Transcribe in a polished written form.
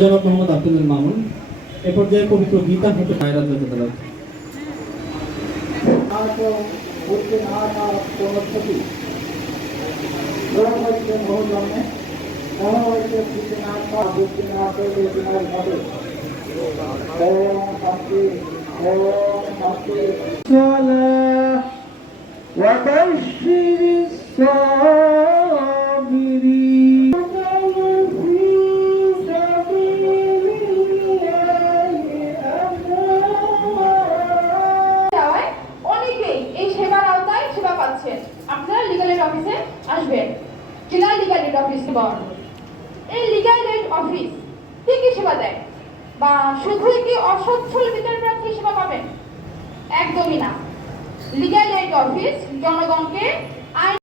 জনাব মোহাম্মদ আব্দুল মামুন এ পর্যায়ে পবিত্র গীতা হতে নায়রাত হতে দেওয়া আপনারা লিগ্যাল এড অফিসে আসবেন। জেলা লিগ্যাল এড অফিস এই লিগ্যাল এড অফিস কি কি সেবা দেয় বা শুধুই কি অসচ্ছল বিচার প্রার্থী সেবা পাবেন? একদমই না। লিগ্যাল এড অফিস জনগণকে আইন